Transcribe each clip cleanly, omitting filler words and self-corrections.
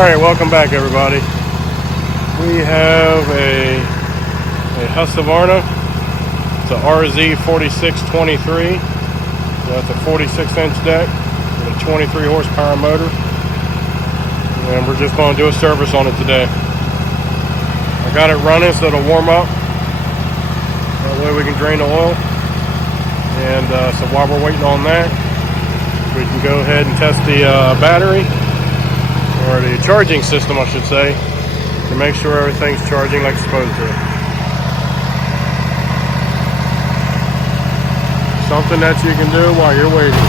Alright, welcome back everybody. We have a Husqvarna. It's a RZ4623. So that's a 46-inch deck with a 23 horsepower motor. And we're just going to do a service on it today. I got it running so it'll warm up. That way we can drain the oil. And so while we're waiting on that, we can go ahead and test the battery, or the charging system I should say, to make sure everything's charging like it's supposed to. Something that you can do while you're waiting.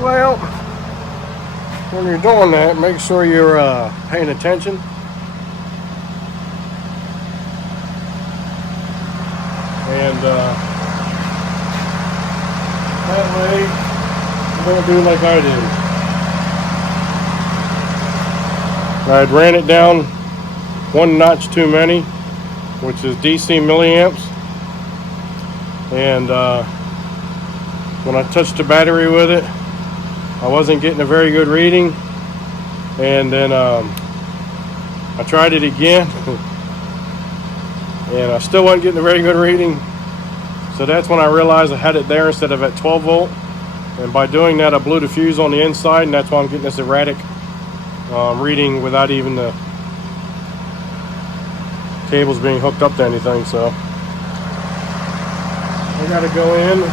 Well, when you're doing that, make sure you're paying attention. And that way, you don't do like I did. I'd ran it down one notch too many, which is DC milliamps. And when I touched the battery with it, I wasn't getting a very good reading, and then I tried it again and I still wasn't getting a very good reading. So that's when I realized I had it there instead of at 12 volt, and by doing that I blew the fuse on the inside, and that's why I'm getting this erratic reading without even the cables being hooked up to anything. So I gotta go in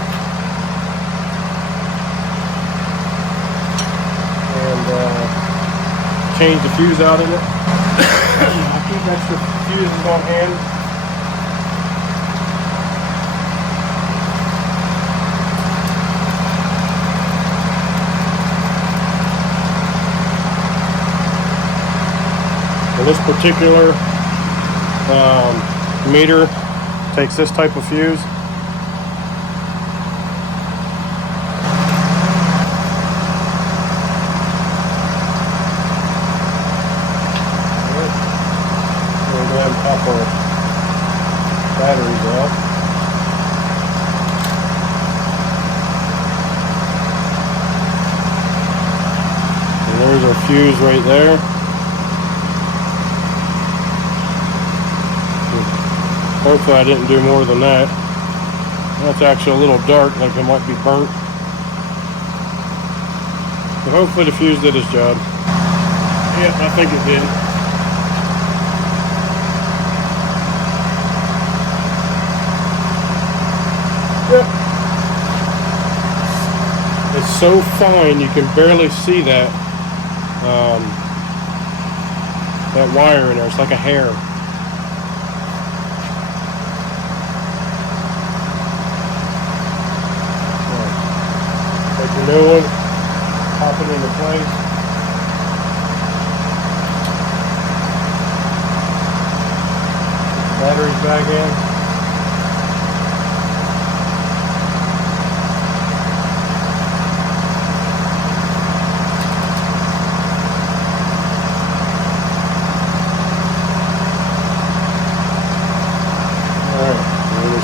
change the fuse out in it. I keep extra fuses on hand. And this particular meter takes this type of fuse. Pop our batteries out. And there's our fuse right there. Hopefully I didn't do more than that. That's actually a little dark, like it might be burnt. But hopefully the fuse did its job. Yep, I think it did. It's so fine you can barely see that that wire in there. It's like a hair. Take the new one, pop it into place. Batteries back in.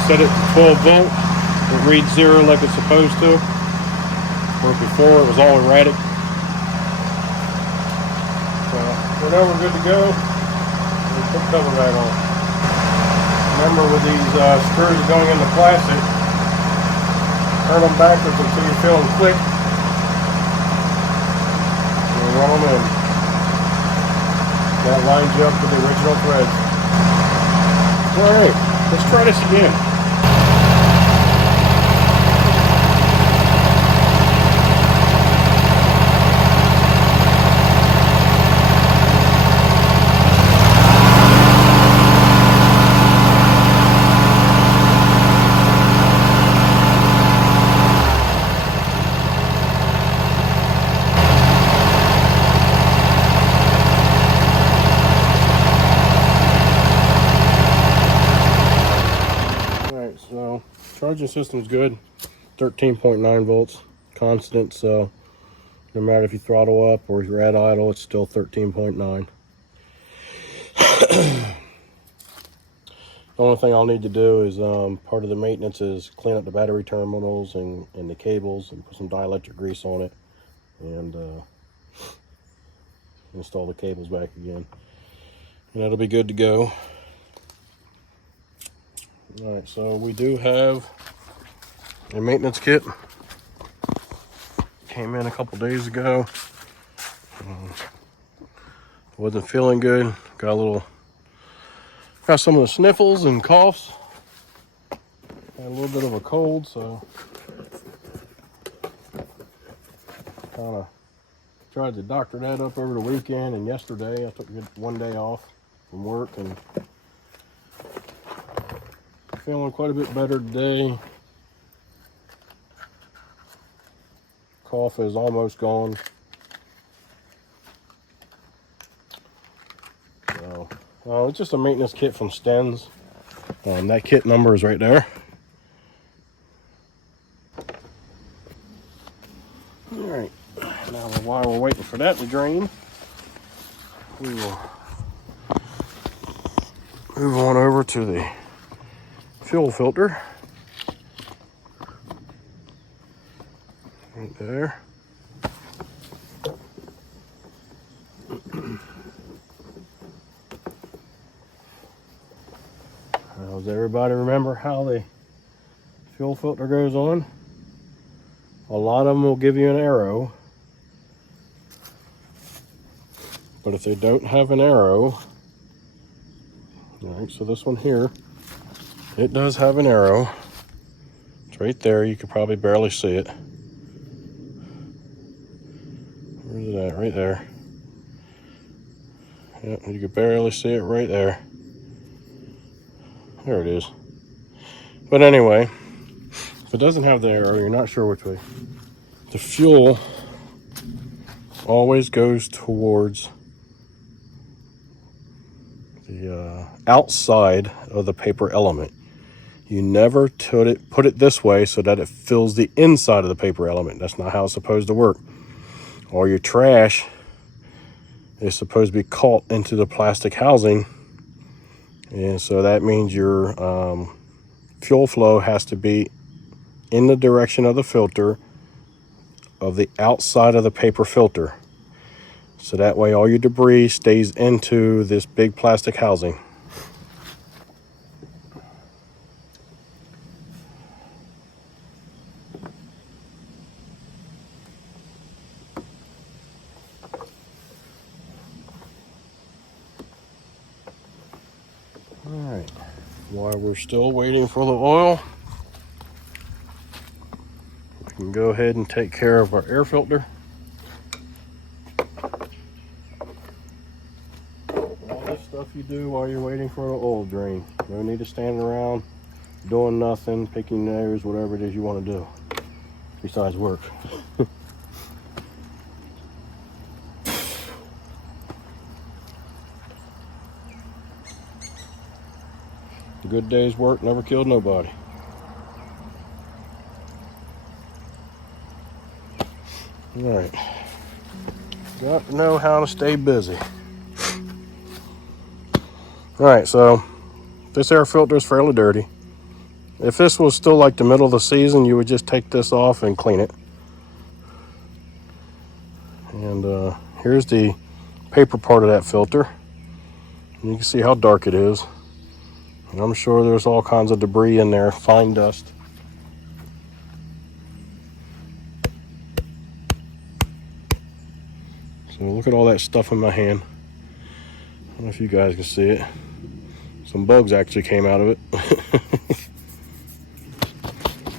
Set it to 12 volt. It reads 0 like it's supposed to. where before it was all erratic. So we're now we're good to go. We put the cover back on. Remember, with these screws going into plastic, turn them backwards until you feel them click. And run them in. That lines you up with the original threads. Alright, let's try this again. So charging system's good, 13.9 volts, constant, so no matter if you throttle up or you're at idle, it's still 13.9. The only thing I'll need to do is part of the maintenance is clean up the battery terminals and the cables and put some dielectric grease on it and install the cables back again, and that'll be good to go. All right, so we do have a maintenance kit. Came in a couple days ago. Wasn't feeling good. Got some of the sniffles and coughs. Had a little bit of a cold, so kind of tried to doctor that up over the weekend and yesterday. I took one day off from work and feeling quite a bit better today. Cough is almost gone. So, it's just a maintenance kit from Sten's. That kit number is right there. Alright, now while we're waiting for that to drain, we will move on over to the fuel filter. Right there. Does everybody remember how the fuel filter goes on? A lot of them will give you an arrow, but if they don't have an arrow, all right, so this one here, it does have an arrow. It's right there. You could probably barely see it. Where's it at? Right there. Yep, you could barely see it right there. There it is. But anyway, if it doesn't have the arrow, you're not sure which way. The fuel always goes towards the outside of the paper element. You never put it this way so that it fills the inside of the paper element. That's not how it's supposed to work. All your trash is supposed to be caught into the plastic housing, and so that means your fuel flow has to be in the direction of the filter of the outside of the paper filter, so that way all your debris stays into this big plastic housing. All right, while we're still waiting for the oil, we can go ahead and take care of our air filter. All this stuff you do while you're waiting for the oil drain. No need to stand around doing nothing, picking nose, whatever it is you want to do besides work. A good day's work never killed nobody. All right, got to know how to stay busy. All right, so this air filter is fairly dirty. If this was still like the middle of the season, you would just take this off and clean it. And here's the paper part of that filter. You can see how dark it is. And I'm sure there's all kinds of debris in there, fine dust. So look at all that stuff in my hand. I don't know if you guys can see it. Some bugs actually came out of it.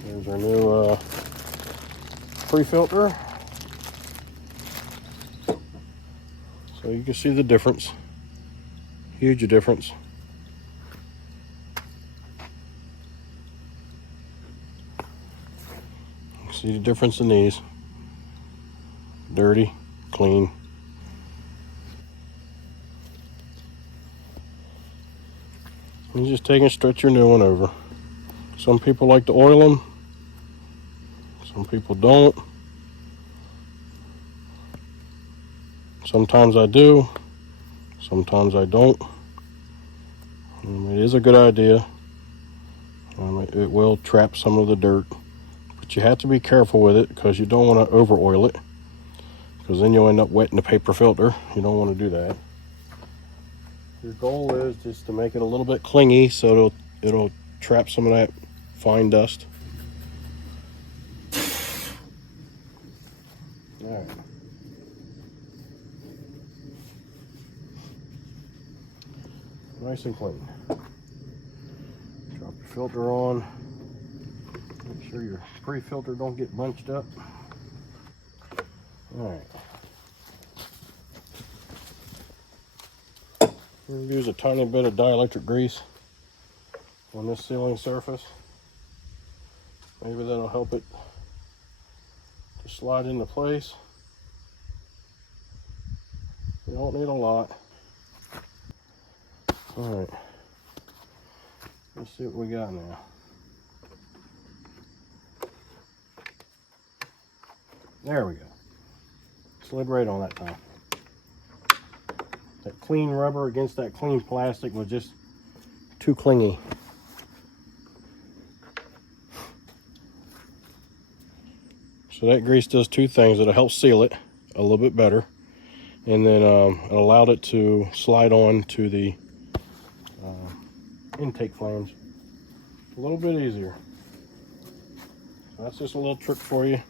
There's our new pre-filter. So you can see the difference. Huge difference. You see the difference in these. Dirty, clean. You just take and stretch your new one over. Some people like to oil them. Some people don't. Sometimes I do. Sometimes I don't. It is a good idea. It will trap some of the dirt. But you have to be careful with it because you don't want to over oil it. Because then you'll end up wetting the paper filter. You don't want to do that. Your goal is just to make it a little bit clingy so it'll trap some of that fine dust. All right. Nice and clean. Drop your filter on. Make sure your pre-filter don't get bunched up. All right. We'll use a tiny bit of dielectric grease on this sealing surface. Maybe that'll help it to slide into place. You don't need a lot. All right. Let's see what we got now. There we go. Slid right on that time. That clean rubber against that clean plastic was just too clingy. So that grease does two things. It'll help seal it a little bit better. And then it allowed it to slide on to the intake flange a little bit easier. So that's just a little trick for you.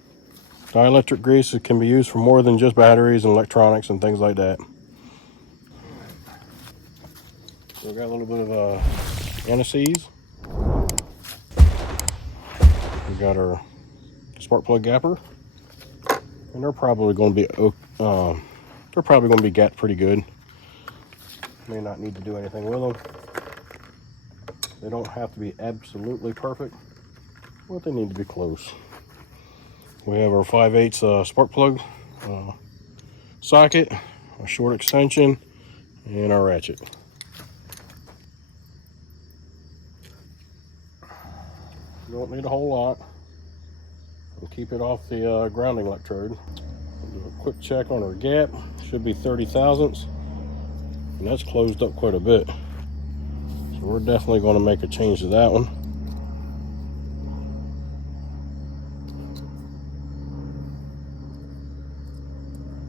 Dielectric grease can be used for more than just batteries and electronics and things like that. So we got a little bit of anti-seize. We got our spark plug gapper, and they're probably going to be gapped pretty good. May not need to do anything with them. They don't have to be absolutely perfect, but they need to be close. We have our 5/8 spark plug socket, a short extension, and our ratchet. You don't need a whole lot. We'll keep it off the grounding electrode. We'll do a quick check on our gap. Should be 30 thousandths, and that's closed up quite a bit. So we're definitely going to make a change to that one.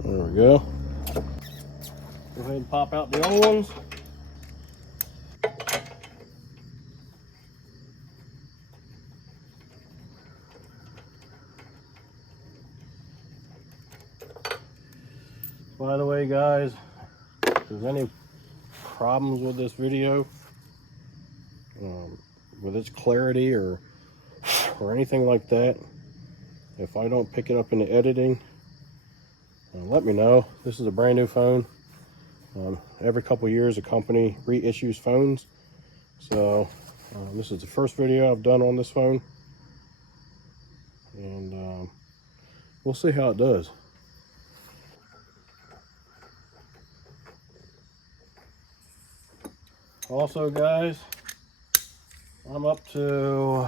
There we go. Go ahead and pop out the old ones. By the way, guys, if there's any problems with this video, with its clarity or anything like that, if I don't pick it up in the editing, let me know. This is a brand new phone. Every couple years, a company reissues phones. So this is the first video I've done on this phone, and we'll see how it does. Also, guys, I'm up to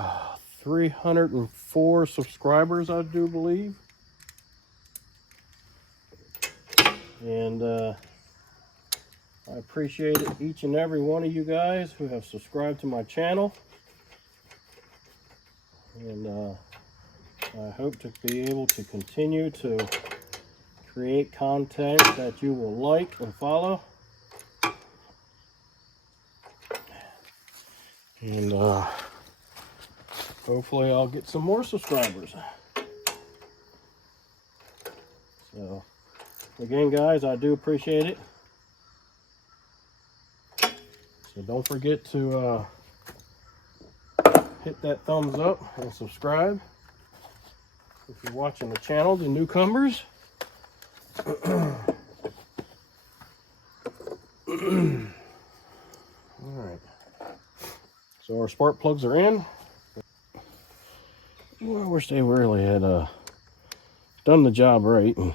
304 subscribers, I do believe. And I appreciate each and every one of you guys who have subscribed to my channel. And I hope to be able to continue to create content that you will like and follow. And hopefully I'll get some more subscribers. So again, guys, I do appreciate it. So don't forget to hit that thumbs up and subscribe if you're watching the channel, the newcomers. Alright, so our spark plugs are in. Well, I wish they really had done the job right and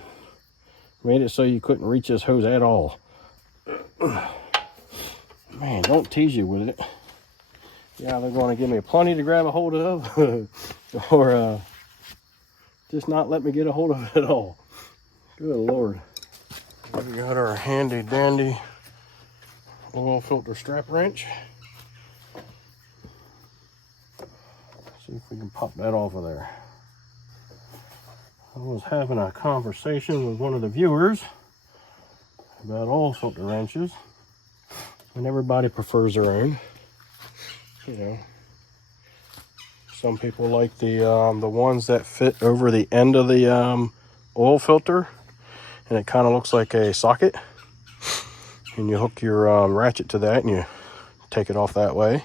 made it so you couldn't reach this hose at all. Man, don't tease you with it. Yeah, they're going to give me plenty to grab a hold of or just not let me get a hold of it at all. Good Lord. We got our handy dandy oil filter strap wrench. See if we can pop that off of there. I was having a conversation with one of the viewers about oil filter wrenches, and everybody prefers their own. You know, some people like the ones that fit over the end of the oil filter, and it kind of looks like a socket, and you hook your ratchet to that and you take it off that way.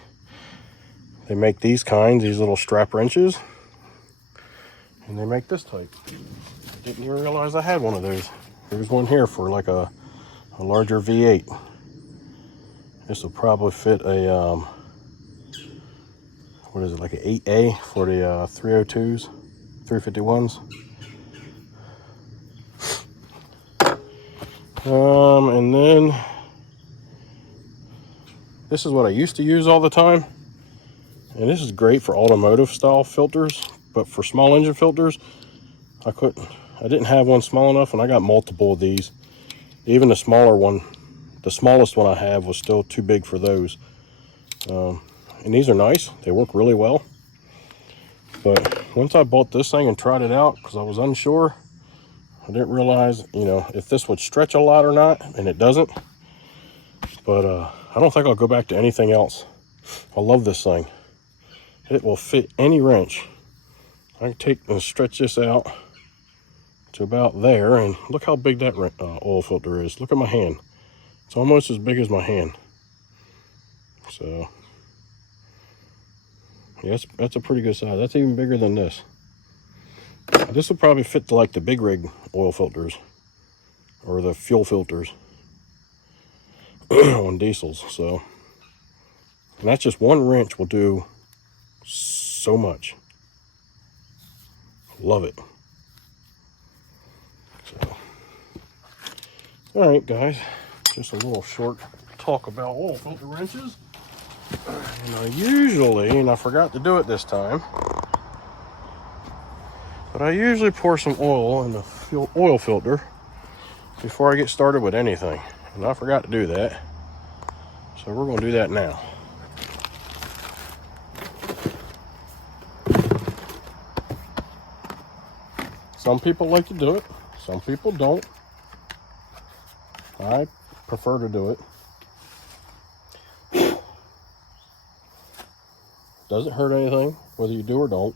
They make these kinds, these little strap wrenches, and they make this type. Didn't even realize I had one of those. There's one here for like a larger V8. This will probably fit a what is it, like an 8A for the 302s, 351s. And then this is what I used to use all the time, and this is great for automotive style filters, but for small engine filters I didn't have one small enough, and I got multiple of these. Even the smaller one, the smallest one I have, was still too big for those. And these are nice, they work really well. But once I bought this thing and tried it out, because I was unsure, I didn't realize, you know, if this would stretch a lot or not, and it doesn't. But I don't think I'll go back to anything else. I love this thing. It will fit any wrench. I can take and stretch this out to about there, and look how big that oil filter is. Look at my hand. It's almost as big as my hand. So yeah, that's a pretty good size. That's even bigger than this. This will probably fit to like the big rig oil filters or the fuel filters on diesels. So, and that's just one wrench will do so much. Love it. So, all right, guys, just a little short talk about oil filter wrenches. And I usually, and I forgot to do it this time, but I usually pour some oil in the oil filter before I get started with anything, and I forgot to do that, so we're going to do that now. Some people like to do it, some people don't. I prefer to do it. Doesn't hurt anything whether you do or don't.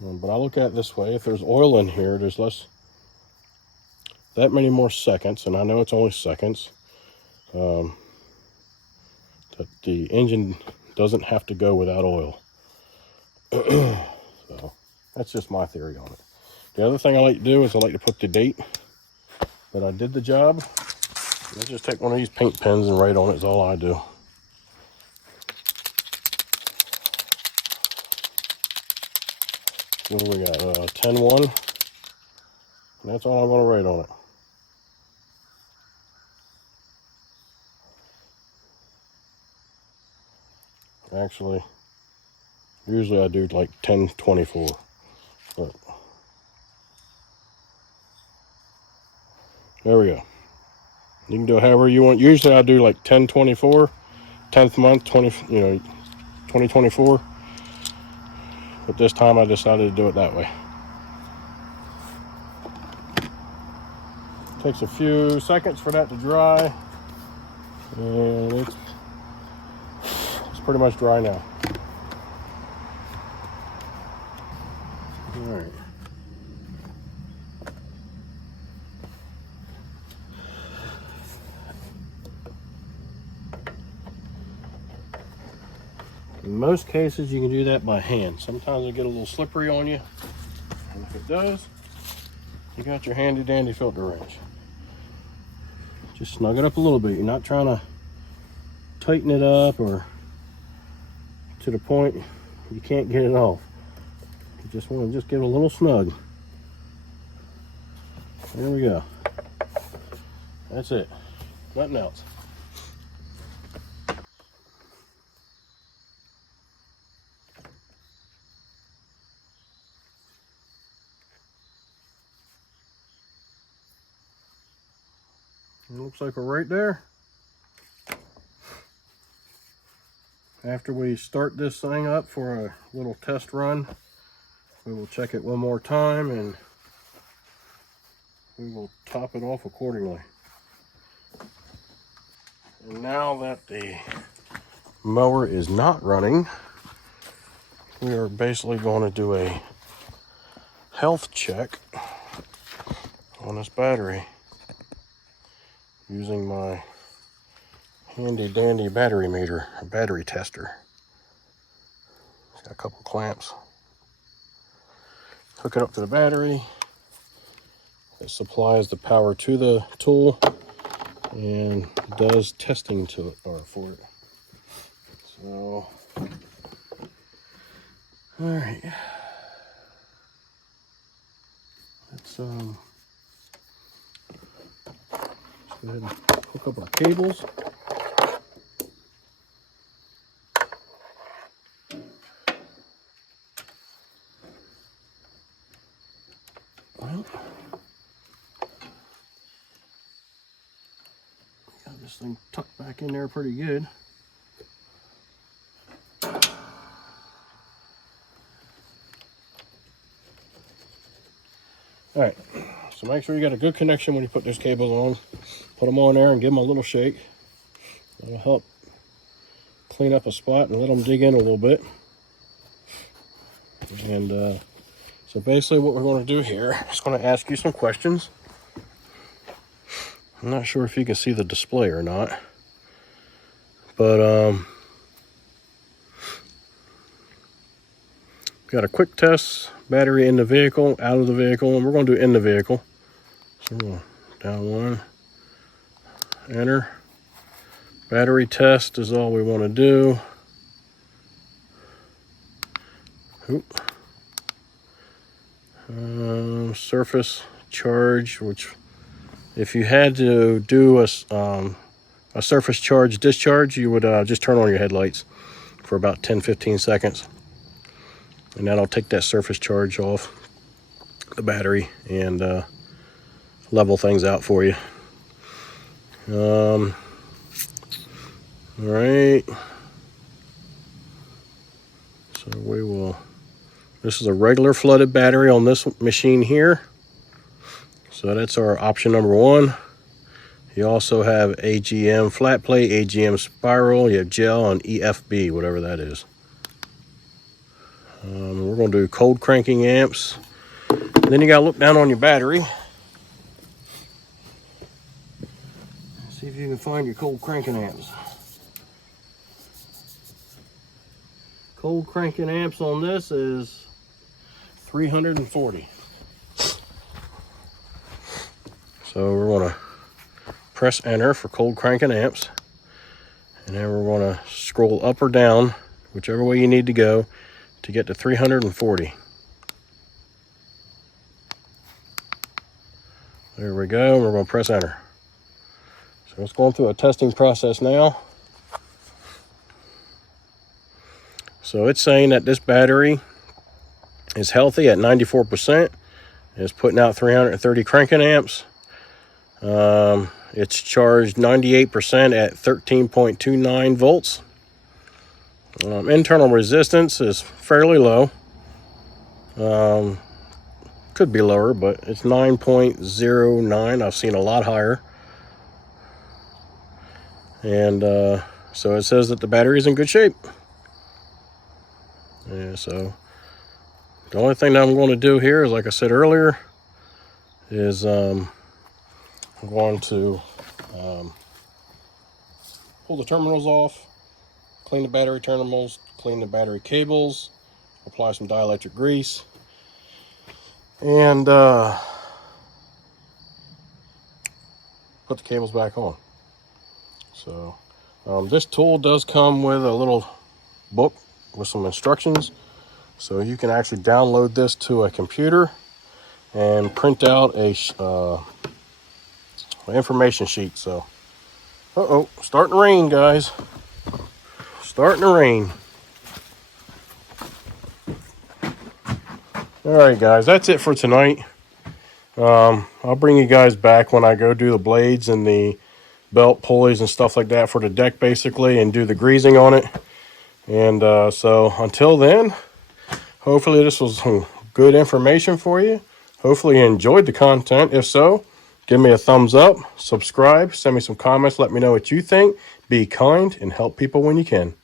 But I look at it this way: if there's oil in here, there's that many more seconds, and I know it's only seconds, that the engine doesn't have to go without oil. So that's just my theory on it. The other thing I like to do is I like to put the date that I did the job. I just take one of these paint pens and write on it. Is all I do. What do we got? 10-1. And that's all I'm going to write on it. Actually, usually I do like 10-24. But there we go. You can do it however you want. Usually I do like 10-24, 10th month, 2024. But this time I decided to do it that way. Takes a few seconds for that to dry, and it's pretty much dry now. All right. In most cases, you can do that by hand. Sometimes it'll get a little slippery on you, and if it does, you got your handy dandy filter wrench. Just snug it up a little bit. You're not trying to tighten it up or to the point you can't get it off. You just want to just get a little snug. There we go. That's it. Nothing else. It looks like we're right there. After we start this thing up for a little test run, we will check it one more time and we will top it off accordingly. And now that the mower is not running, we are basically going to do a health check on this battery using my handy dandy battery meter, a battery tester. It's got a couple clamps. Hook it up to the battery. It supplies the power to the tool and does testing to it or for it. So, all right. Let's go ahead and hook up our cables. Well, got this thing tucked back in there pretty good. All right, so make sure you got a good connection when you put those cables on. Put them on there and give them a little shake. That'll help clean up a spot and let them dig in a little bit. And so basically what we're going to do here is going to ask you some questions. I'm not sure if you can see the display or not, but got a quick test, battery in the vehicle, out of the vehicle, and we're going to do in the vehicle. So we're going down one, enter. Battery test is all we want to do. Oop. Surface charge, which if you had to do a surface charge discharge, you would just turn on your headlights for about 10-15 seconds. And that'll take that surface charge off the battery and level things out for you. All right. So we will, this is a regular flooded battery on this machine here. So that's our option number one. You also have AGM flat plate, AGM spiral, you have gel, and EFB, whatever that is. We're going to do cold cranking amps. Then you got to look down on your battery. See if you can find your cold cranking amps. Cold cranking amps on this is 340. So we're going to press enter for cold cranking amps. And then we're going to scroll up or down, whichever way you need to go, to get to 340. There we go. We're going to press enter. So it's going through a testing process now. So it's saying that this battery is healthy at 94%. It's putting out 330 cranking amps. It's charged 98% at 13.29 volts. Internal resistance is fairly low. Could be lower, but it's 9.09. I've seen a lot higher. And so it says that the battery is in good shape. Yeah, so the only thing that I'm going to do here is, like I said earlier, is I'm going to pull the terminals off, clean the battery terminals, clean the battery cables, apply some dielectric grease, and put the cables back on. So this tool does come with a little book with some instructions, so you can actually download this to a computer and print out a information sheet. So starting to rain, guys, starting to rain. All right, guys, that's it for tonight. I'll bring you guys back when I go do the blades and the belt pulleys and stuff like that for the deck, basically, and do the greasing on it. And so until then, hopefully this was some good information for you. Hopefully you enjoyed the content. If so, give me a thumbs up, subscribe, send me some comments, let me know what you think. Be kind and help people when you can.